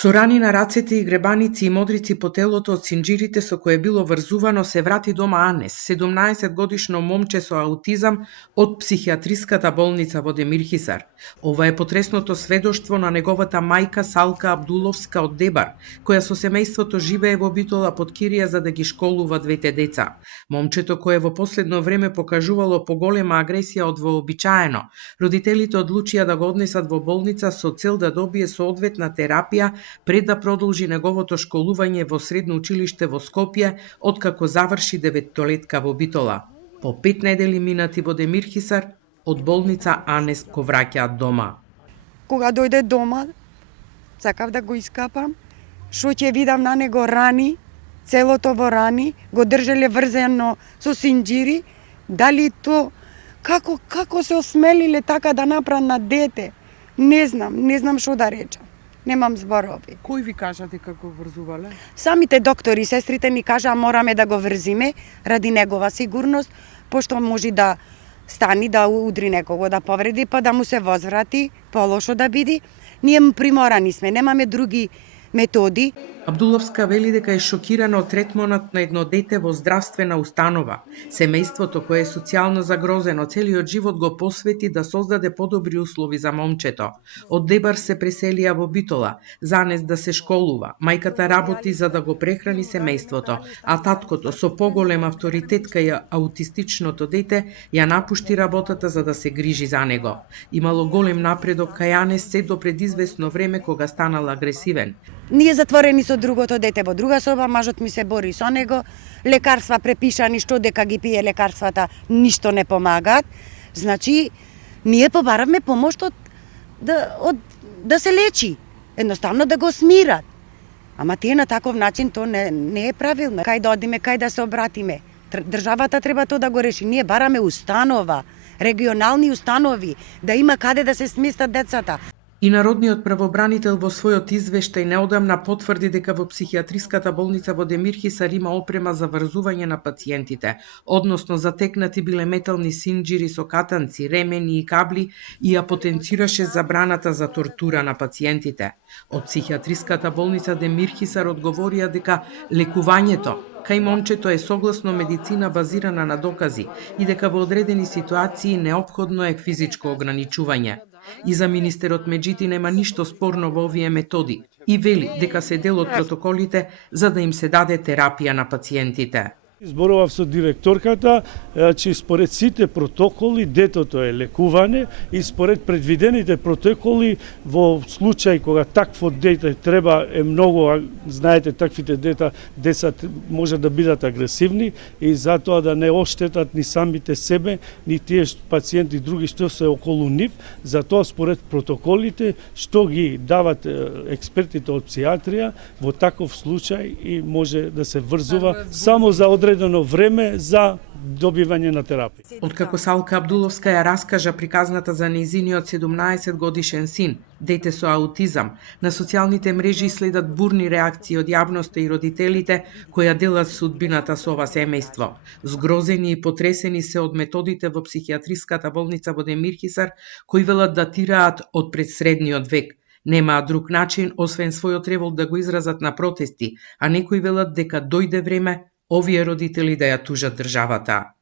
Со рани на рацете и гребаници и модрици по телото од синџирите со кое било врзувано се врати дома Анес, 17-годишно момче со аутизам од психијатриската болница во Демирхисар. Ова е потресното сведоштво на неговата мајка Салка Абдуловска од Дебар, која со семејството живее во Битола под кирија за да ги школува двете деца. Момчето кое во последно време покажувало поголема агресија од вообичаено, родителите одлучија да го однесат во болница со цел да добие соодветна терапија пред да продолжи неговото школување во средно училиште во Скопје, откако заврши деветолетка во Битола. По 5 недели минати во Демирхисар, од болница Анес го враќаат дома. Кога дојде дома, сакав да го искапам, што ќе видам на него рани, целото во рани, го држеле врзено со синџири, дали то, како се осмелиле така да направат на дете, не знам што да речам. Немам зборови. Кој ви кажа дека го врзувале? Самите доктори, сестрите ми кажаа мораме да го врзиме ради негова сигурност, пошто може да стани да удри некого, да повреди, па да му се возврати, полошо да биде. Ние приморани сме, немаме други методи. Абдуловска вели дека е шокирана од третманот на едно дете во здравствена установа. Семејството кое е социјално загрозено целиот живот го посвети да создаде подобри услови за момчето. Од Дебар се преселија во Битола, за Анес да се школува. Мајката работи за да го прехрани семејството, а таткото со поголем авторитет кај аутистичното дете ја напушти работата за да се грижи за него. Имало голем напредок кај Анес се до пред известно време кога станал агресивен. Ние затворени со другото дете во друга соба, мажот ми се бори со него, лекарства препишани, што дека ги пие лекарствата, ништо не помагаат. Значи, ние побаравме помош да се лечи, едноставно да го смират. Ама тие на таков начин то не е правилно. Кај да одиме, кај да се обратиме. Државата треба тоа да го реши. Ние бараме установа, регионални установи, да има каде да се сместат децата. И народниот правобранител во својот извештај неодамна потврди дека во психијатриската болница во Демирхисар има опрема за врзување на пациентите, односно затекнати биле метални синџири со катанци, ремени и кабли и ја потенцираше забраната за тортура на пациентите. Од психијатриската болница Демирхисар одговорија дека лекувањето кај момчето е согласно медицина базирана на докази и дека во одредени ситуации неопходно е физичко ограничување. И за министерот Меджити нема ништо спорно во овие методи и вели дека се дел од протоколите за да им се даде терапија на пациентите. Зборував со директорката, че според сите протоколи детото е лекуване и според предвидените протоколи во случај кога такво дете треба е многу, знаете, таквите деца може да бидат агресивни и затоа да не оштетат ни самите себе, ни тие пациенти други што се околу нив, затоа според протоколите што ги дават експертите од психијатрија, во таков случај и може да се врзува само за одредено време за добивање на терапија. Откако Салка Абдуловска ја раскажа приказната за нејзиниот 17 годишен син, дете со аутизам, на социјалните мрежи следат бурни реакции од јавноста и родителите кои делат судбината со ова семејство. Згрозени и потресени се од методите во психијатриската болница во Демирхисар кои велат датираат од предсредниот век. Немаат друг начин освен својот револт да го изразат на протести, а некои велат дека дојде време овие родители да ја тужат државата.